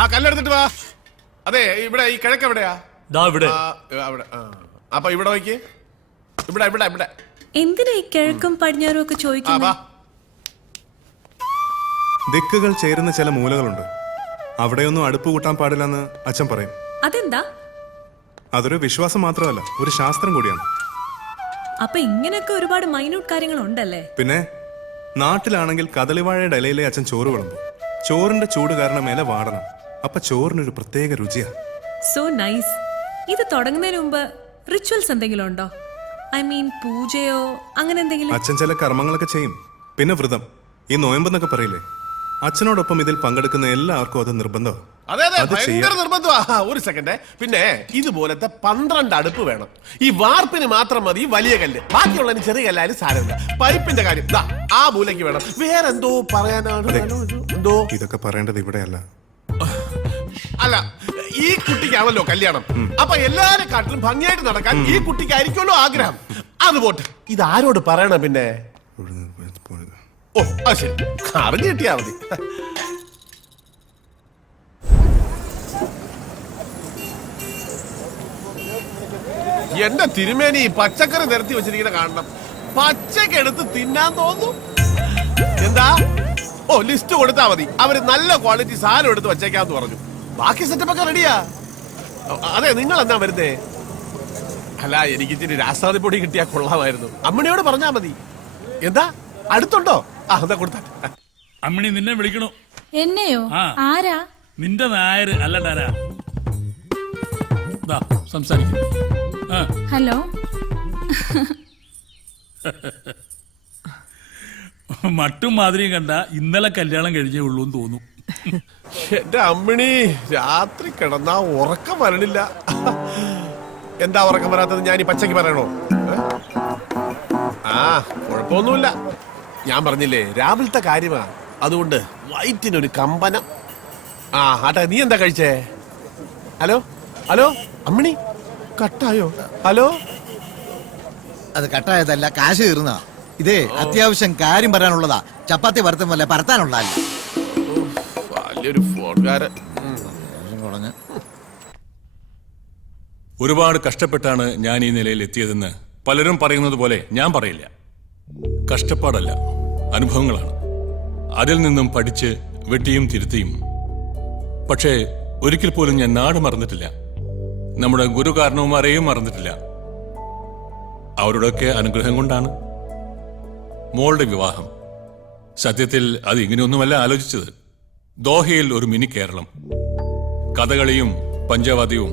ആ കല്ലെടുത്തിട്ട് വാ. അതെ, ഇവിടെ ഈ കിഴക്ക് എവിടെയാ? ഇവിടെ. അവിടെ. അപ്പൊ ഇവിടെ നോക്കി. ഇവിടെ ഇവിടെ ഇവിടെ. എന്തിനാ ഈ കിഴക്കും പടിഞ്ഞാറും ഒക്കെ ചോദിക്കുന്നത്? ദിക്കുകൾ ചേരുന്ന ചില മൂലകളുണ്ട്. അവിടെയൊന്നും അടുപ്പ് കൂട്ടാൻ പാടില്ലെന്ന് അച്ഛൻ പറയും. അതെന്താ? അതൊരു വിശ്വാസം മാത്രമല്ല, ഒരു ശാസ്ത്രം കൂടിയാണ്. അപ്പൊ ഇങ്ങനെയൊക്കെ ഒരുപാട് മൈന്യൂട്ട് കാര്യങ്ങൾ ഉണ്ടല്ലേ? പിന്നെ നാട്ടിലാണെങ്കിൽ കദളിവാഴയുടെ ഇലയിലെ അച്ഛൻ ചോറ് വിളമ്പും. ചോറിന്റെ ചൂട് കാരണം ഇല വാടണം. അപ്പൊ ചോറിനൊരു പ്രത്യേക രുചിയാ. So nice. ഇത് തുടങ്ങുന്നതിന് മുമ്പ് റിച്വൽസ് എന്തെങ്കിലും ഉണ്ടോ? ഐ മീൻ പൂജയോ അങ്ങനെ എന്തെങ്കിലും? അച്ഛൻ ചില കർമ്മങ്ങളൊക്കെ ചെയ്യും. പിന്നെ വ്രതം, ഈ നോയമ്പെന്നൊക്കെ പറയില്ലേ, അച്ഛനോടൊപ്പം ഇതിൽ പങ്കെടുക്കുന്ന എല്ലാവർക്കും അത് നിർബന്ധമാണ്. അതെ, ഭയങ്കര നിർബന്ധമാ. ഒരു സെക്കൻഡ്. പിന്നെ ഇതുപോലത്തെ 12 അടുപ്പ് വേണം. ഈ വാർപ്പിന് മാത്രം മതി വലിയ കല്ല്, ബാക്കിയുള്ളതിന് ചെറിയ കല്ലായാലും സാരമില്ല. പൈപ്പിന്റെ കാര്യം ആ മൂലയ്ക്ക് വേണം. വേറെന്തോ പറയാനാണ്. എന്തോ ഇതൊക്കെ പറയേണ്ടത് ഇവിടെയല്ല. അല്ല, ഈ കുട്ടിക്കാണല്ലോ കല്യാണം. അപ്പൊ എല്ലാരെ കാട്ടിലും ഭംഗിയായിട്ട് നടക്കാൻ ഈ കുട്ടിക്കായിരിക്കുമല്ലോ ആഗ്രഹം. അത് പോട്ടെ, ഇത് ആരോട് പറയണം? പിന്നെ ഓ ശരി, അറിഞ്ഞു കിട്ടിയാ മതി. എന്റെ തിരുമേനി പച്ചക്കറി നിരത്തി വെച്ചിരിക്കുന്ന കാണണം. പച്ചക്ക് എടുത്ത് തിന്നാൻ തോന്നുന്നു. എന്താ? ഓ, ലിസ്റ്റ് കൊടുത്താ മതി, അവര് നല്ല ക്വാളിറ്റി സാധനം എടുത്ത് വെച്ചേക്കാന്ന് പറഞ്ഞു. ബാക്കി സെറ്റപ്പ് ഒക്കെ റെഡിയാ. അതെ, നിങ്ങൾ എന്നാ വരുന്നേ? അല്ല, എനിക്ക് ഇച്ചിരി രാസാദി പൊടി കിട്ടിയാ കൊള്ളാമായിരുന്നു. അമ്മണിയോട് പറഞ്ഞാ മതി. എന്താ അടുത്തുണ്ടോ? അതാ കൊടുത്ത. അമ്മണി നിന്നെ വിളിക്കണോ? എന്നെയോ? ആരാ? നിന്റെ നായര് അല്ലടാരാ. സംസാരിക്കും. ഹലോ. മട്ടും മാതിരിയും കണ്ട ഇന്നലെ കല്യാണം കഴിഞ്ഞേ ഉള്ളൂ എന്ന് തോന്നും. എന്റെ അമ്മിണി, രാത്രി കിടന്നാ ഉറക്കം വരണില്ല. എന്താ ഉറക്കം വരാത്തത്? ഞാൻ ഈ പച്ചക്ക് പറയണോ? കുഴപ്പമൊന്നുമില്ല. ഞാൻ പറഞ്ഞില്ലേ, രാവിലത്തെ കാര്യമാ, അതുകൊണ്ട് വയറ്റിനൊരു കമ്പനം. ആട്ടെ, നീ എന്താ കഴിച്ചേ? ഹലോ ഹലോ, അമ്മിണി കട്ടായോ? ഹലോ. അത് കട്ടായതല്ല, കാശ് തീർന്ന. ഇതേ അത്യാവശ്യം കാര്യം പറയാനുള്ളതാ. ചപ്പാത്തി പരത്തുമല്ല, പരത്താനുള്ളതല്ല. വലിയൊരു ഫോൺകാരൻ. ഒരുപാട് കഷ്ടപ്പെട്ടാണ് ഞാൻ ഈ നിലയിൽ എത്തിയതെന്ന് പലരും പറയുന്നത് പോലെ ഞാൻ പറയില്ല. കഷ്ടപ്പാടല്ല, അനുഭവങ്ങളാണ്. അതിൽ നിന്നും പഠിച്ച് വെട്ടിയും തിരുത്തിയും. പക്ഷേ ഒരിക്കൽ പോലും ഞാൻ നാട് മറന്നിട്ടില്ല, നമ്മുടെ ഗുരു കാരണവന്മാരെയും മറന്നിട്ടില്ല. അവരുടെയൊക്കെ അനുഗ്രഹം കൊണ്ടാണ് മോളുടെ വിവാഹം. സത്യത്തിൽ അത് ഇങ്ങനെയൊന്നുമല്ല ആലോചിച്ചത്. ദോഹയിൽ ഒരു മിനി കേരളം, കഥകളിയും പഞ്ചവാദ്യവും,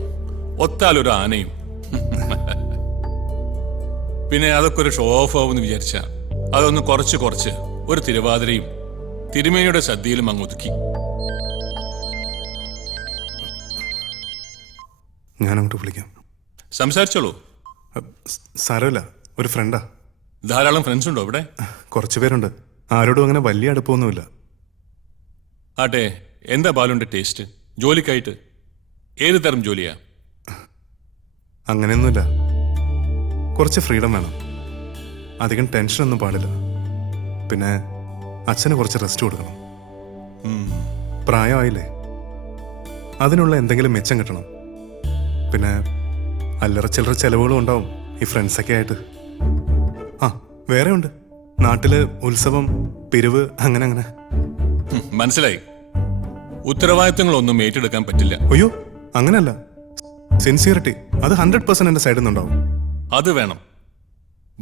ഒത്താലൊരു ആനയും. പിന്നെ അതൊക്കെ ഒരു ഷോ ഓഫ് ആവുമെന്ന് വിചാരിച്ച അതൊന്ന് കുറച്ച് ഒരു തിരുവാതിരയും തിരുമേനിയുടെ സദ്യയിലും അങ്ങ് ഒതുക്കി. ഞാൻ അങ്ങോട്ട് വിളിക്കാം. സംസാരിച്ചോളൂ. സാരമില്ല, ഒരു ഫ്രണ്ടാ. ധാരാളം ഫ്രണ്ട്സ് ഉണ്ടോ ഇവിടെ? കുറച്ചു പേരുണ്ട്. ആരോടും അങ്ങനെ വലിയ അടുപ്പമൊന്നുമില്ല. ആട്ടെ, എന്താ ബാലുന്റെ ടേസ്റ്റ്? ജോലിക്കായിട്ട് ഏത് തരം ജോലിയാ? അങ്ങനെയൊന്നുമില്ല, കുറച്ച് ഫ്രീഡം വേണം. അധികം ടെൻഷനൊന്നും പാടില്ല. പിന്നെ അച്ഛന് കുറച്ച് റെസ്റ്റ് കൊടുക്കണം. പ്രായമായില്ലേ, അതിനുള്ള എന്തെങ്കിലും മെച്ചം കിട്ടണം. പിന്നെ അല്ലറ ചില്ലറ ചെലവുകളും ഉണ്ടാവും ഈ ഫ്രണ്ട്സൊക്കെ ആയിട്ട്. വേറെ ഉണ്ട്, നാട്ടില് ഉത്സവം, പിരിവ്, അങ്ങനെ അങ്ങനെ. മനസ്സിലായി. ഉത്തരവാദിത്തങ്ങളൊന്നും ഏറ്റെടുക്കാൻ പറ്റില്ല. അയ്യോ, അങ്ങനെയല്ല. സിൻസിയറിറ്റി അത് 100% എന്റെ സൈഡിൽ നിന്നുണ്ടാവും. അത് വേണം.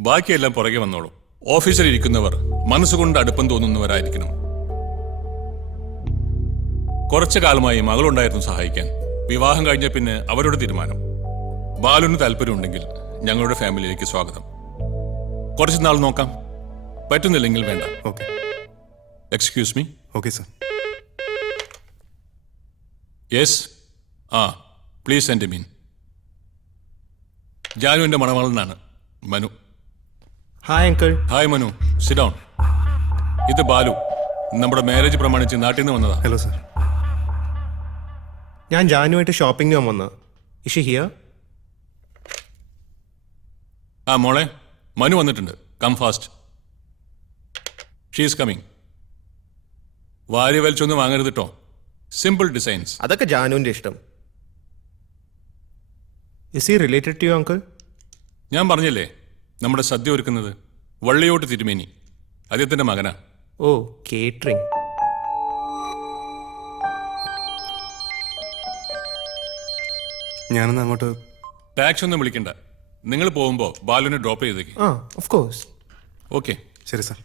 ബാക്കിയെല്ലാം പുറകെ വന്നോളൂ. ഓഫീസിൽ ഇരിക്കുന്നവർ മനസ്സുകൊണ്ട് അടുപ്പം തോന്നുന്നവരായിരിക്കണം. കുറച്ചു കാലമായി മകളുണ്ടായിരുന്നു സഹായിക്കാൻ. വിവാഹം കഴിഞ്ഞ പിന്നെ അവരുടെ തീരുമാനം. ബാലുവിന് താല്പര്യമുണ്ടെങ്കിൽ ഞങ്ങളുടെ ഫാമിലിയിലേക്ക് സ്വാഗതം. കുറച്ച് നാൾ നോക്കാം, പറ്റുന്നില്ലെങ്കിൽ വേണ്ട. Okay. Excuse me. Okay sir. Yes. Please send me. ജാനുവിന്റെ മണവാളനാണ് Manu. Hi uncle. Hi Manu, sit down. ഇത് ബാലു, നമ്മുടെ മാരേജ് പ്രമാണിച്ച് നാട്ടിൽ നിന്ന് വന്നതാ. Hello sir. ഞാൻ ജാനുവായിട്ട് ഷോപ്പിംഗ് ചെയ്യാൻ വന്ന. ഇഷ് ഹിയർ? മോളെ, മനു വന്നിട്ടുണ്ട്. Come fast. She is coming. വാരി വലിച്ചൊന്നും വാങ്ങരുത് കേട്ടോ. Simple designs. അതൊക്കെ ജാനുവിന്റെ ഇഷ്ടം. Is he related to you, uncle? ഞാൻ പറഞ്ഞില്ലേ നമ്മുടെ സദ്യ ഒരുക്കുന്നത് വള്ളിയോട്ട് തിരുമേനി, അദ്ദേഹത്തിന്റെ മകനാ. Oh, catering. ഞാനൊന്ന് അങ്ങോട്ട്. ടാക്സി ഒന്നും വിളിക്കണ്ട, നിങ്ങൾ പോകുമ്പോൾ ബാലുവിനെ ഡ്രോപ്പ് ചെയ്തേക്ക്. Ah, of course. ഓക്കെ. ശരി sir.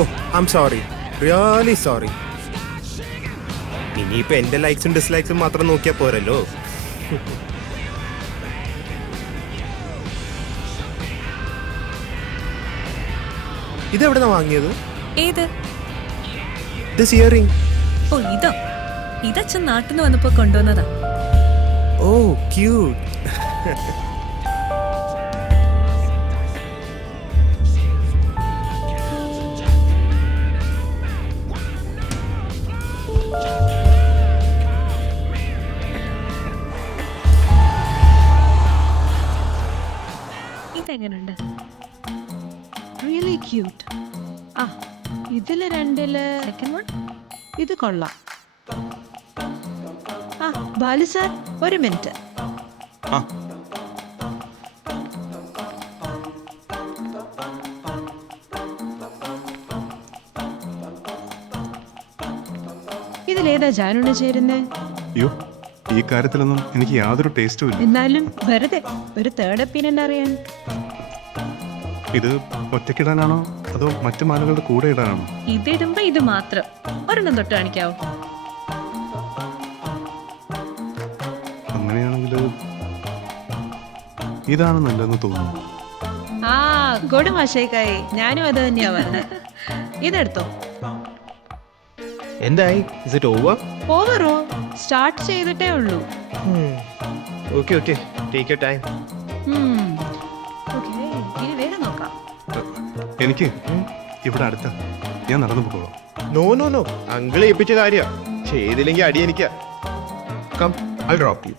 Oh, I'm sorry. Really sorry. ഇനിയിപ്പോ എന്റെ ലൈക്സും ഡിസ്ലൈക്സും മാത്രം നോക്കിയാ പോരല്ലോ. ഇതെവിടെന്നാ വാങ്ങിയത്? ഏത്? This earring. ഓ ഇതോ? ഇതച്ഛൻ നാട്ടിൽ നിന്ന് വന്നപ്പോ കൊണ്ടുവന്നതാ. Oh cute. ഇതെങ്ങനെയുണ്ട്? Really cute. ആ ഇതില് രണ്ടില് സെക്കൻഡ് വൺ ഇത് കൊള്ളാം. ആ ബാലു സാർ ഒരു മിനിറ്റ്. ആ ഇതിലേതാ ജാനുവിന് ചേരുന്നേ? അയ്യോ, ഈ കാര്യത്തിലൊന്നും എനിക്ക് യാതൊരു ടേസ്റ്റും ഇല്ല. എന്നാലും വെറുതെ ഒരു തേർഡ് ഒപ്പീനിയൻ അറിയാൻ. ഇത് ഒറ്റയ്ക്കിടാനാണോ അതോ മറ്റു മാലകളുടെ കൂടെ ഇടാനാണോ? ഇതിടുമ്പോ ഇത് മാത്രം ഒരെണ്ണം തൊട്ട് കാണിക്കാവോ? അങ്ങനെയാണെങ്കിൽ ഇതാണ് നല്ലതെന്ന് തോന്നുന്നു. ആ ഗുഡ് മാഷേക്കായി, ഞാനും അത് തന്നെയാ പറഞ്ഞത്. ഇതെടുത്തോ. എന്തായി? Is it over? ഓവറോ? സ്റ്റാർട്ട് ചെയ്തിട്ടേ ഉള്ളൂ. Okay, okay. Take your time. Okay, ഇനി വേഗം നോക്കാം. എനിക്ക് ഇവിടെ അടുത്ത ഞാൻ നടന്നു പോകോളാം. No, no, no. അങ്കിളെ ഏൽപ്പിച്ച കാര്യ. ചെയ്തില്ലെങ്കിൽ അടി എനിക്കാ. Come, I'll drop you.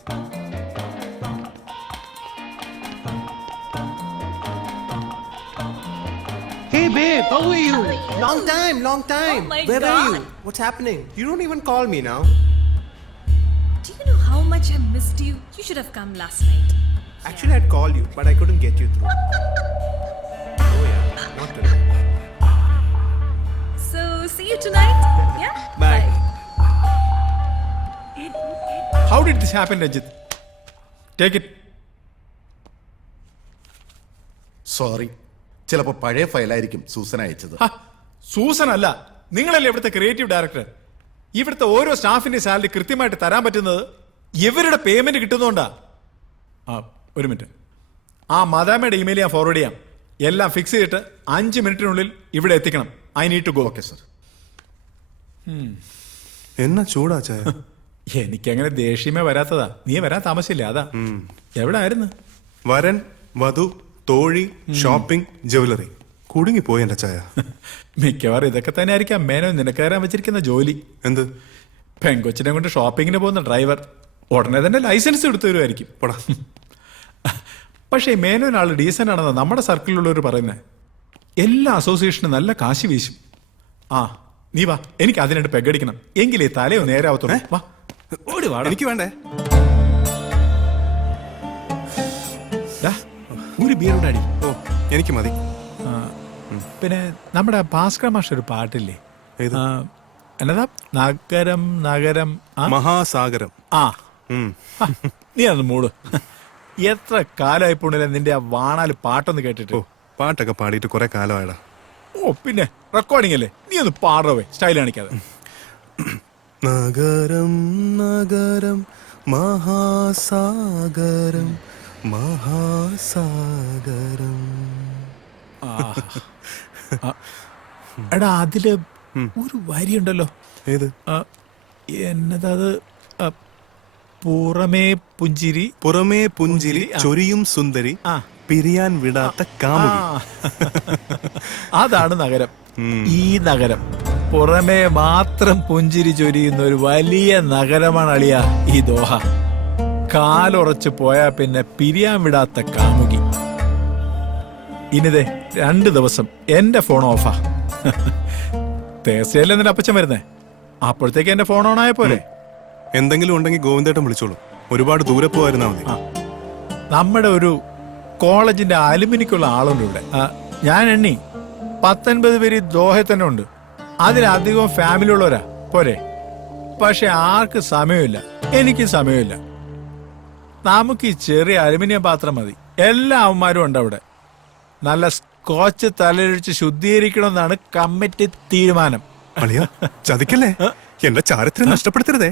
Hey babe, how are you? Long time, long time. Oh my Where are you? God. What's happening? You don't even call me now. Do you know how much I missed you? You should have come last night. Actually, I'd call you, but I couldn't get you through. Oh yeah, not today. So see you tonight. Yeah. Bye. How did this happen, Rajit? Take it. Sorry, ചിലപ്പോ പഴയ ഫയലായിരിക്കും Susan അയച്ചത്. Susan അല്ല, നിങ്ങളല്ലേ ഇവിടുത്തെ creative director. ഇവിടുത്തെ ഓരോ സ്റ്റാഫിന്റെ salary കൃത്യമായിട്ട് തരാൻ പറ്റുന്നത് ഇവരുടെ പേയ്മെന്റ് കിട്ടുന്നോണ്ടാ. ഒരു മിനിറ്റ്, ആ മദാമയുടെ ഇമെയിൽ ഞാൻ ഫോർവേഡ് ചെയ്യാം. എല്ലാം ഫിക്സ് ചെയ്തിട്ട് 5 മിനിറ്റിനുള്ളിൽ ഇവിടെ എത്തിക്കണം. I need to go. Okay sir. എന്നാ ചൂടാ ചായ. എനിക്കങ്ങനെ ദേഷ്യമേ വരാത്തതാ. നീ വരാൻ താമസിച്ചില്ല, അതാ. എവിടെ ആയിരുന്നു? വരൻ, വധു, തോഴി, ഷോപ്പിംഗ്, ജ്വല്ലറി. കുടുങ്ങിപ്പോയി എന്റെ ചായ. മിക്കവാറും ഇതൊക്കെ തന്നെ ആയിരിക്കാം മേനോ നിനക്ക് കയറാൻ വെച്ചിരിക്കുന്ന ജോലി. എന്ത്? പെങ്കൊച്ചിനെ കൊണ്ട് ഷോപ്പിങ്ങിന് പോകുന്ന ഡ്രൈവർ ഉടനെ തന്നെ ലൈസൻസ് എടുത്തു തരുമായിരിക്കും. പോടാ. പക്ഷേ മേനോൻ ആള് ഡീസൻ്റ് ആണെന്ന് നമ്മുടെ സർക്കിളിലുള്ളവർ പറയുന്നത്. എല്ലാ അസോസിയേഷനും നല്ല കാശ് വീശും. ആ നീ വാ, എനിക്ക് അതിനായിട്ട് പെഗടിക്കണം. എങ്കിലേ തലയോ നേരാവത്തുള്ളൂ. വാ, ഓടി വാ. എനിക്ക് വേണ്ടേ? ഒരു ബിയർ അടി. ഓ, എനിക്ക് മതി. പിന്നെ നമ്മുടെ ഭാസ്കർ മാഷ ഒരു പാട്ടില്ലേ? ഏത്? എന്നതാ? നഗരം നഗരം മഹാസാഗരം. ആ നീ അന്ന് മൂട്. എത്ര കാലമായിപ്പോണില്ല നിന്റെ ആ വാണാല് പാട്ടൊന്ന് കേട്ടിട്ട്. ഓ, പാട്ടൊക്കെ പാടിയിട്ട് കുറെ കാലമായടാ. ഓ പിന്നെ റെക്കോർഡിംഗ് അല്ലേ, നീ ഒന്ന് പാടവേ, സ്റ്റൈൽ കാണിക്കാതെ. നഗരം നഗരം മഹാസാഗരം മഹാസാഗരം. എടാ അതില് ഒരു വരി ഉണ്ടല്ലോ. ഏത്? എന്നതത്? പുറമേ പുഞ്ചിരി പുറമേ പുഞ്ചിരി ചൊരിയും സുന്ദരി ആ. പിരിയാൻ വിടാത്ത കാമുകി. അതാണ് നഗരം. ഈ നഗരം പുറമേ മാത്രം പുഞ്ചിരി ചൊരിയുന്ന ഒരു വലിയ നഗരമാണ് അളിയ ഈ ദോഹ. കാലുറച്ച് പോയാ പിന്നെ പിരിയാൻ വിടാത്ത കാമുകി. ഇനിതേ 2 ദിവസം എന്റെ ഫോൺ ഓഫാ. തേഴ്സ്ഡേയിൽ എന്നിട്ട് അപ്പച്ചൻ വരുന്നേ, അപ്പോഴത്തേക്ക് എന്റെ ഫോൺ ഓൺ ആയ പോലെ. എന്തെങ്കിലും ഉണ്ടെങ്കിൽ ഗോവിന്ദേട്ടൻ വിളിച്ചോളൂ. ഒരുപാട് ദൂരെ പോയിരുന്നാ മതി. നമ്മുടെ ഒരു കോളേജിന്റെ അലുമിനിക്കുള്ള ആളുണ്ട് ഇവിടെ. ഞാൻ എണ്ണി 19 പേര് ദോഹയിൽ തന്നെ ഉണ്ട്. അതിലധികവും ഫാമിലി ഉള്ളവരാ പോരെ. പക്ഷെ ആർക്ക് സമയമില്ല, എനിക്ക് സമയമില്ല. നമുക്ക് ഈ ചെറിയ അലുമിനിയം പാത്രം മതി. എല്ലാ അവന്മാരും ഉണ്ട് അവിടെ. നല്ല സ്കോച്ച് തലയൊഴിച്ച് ശുദ്ധീകരിക്കണമെന്നാണ് കമ്മിറ്റി തീരുമാനം. അളിയ ചതിക്കല്ലേ, എന്റെ ചാരിത്രം നഷ്ടപ്പെടുത്തരുതേ.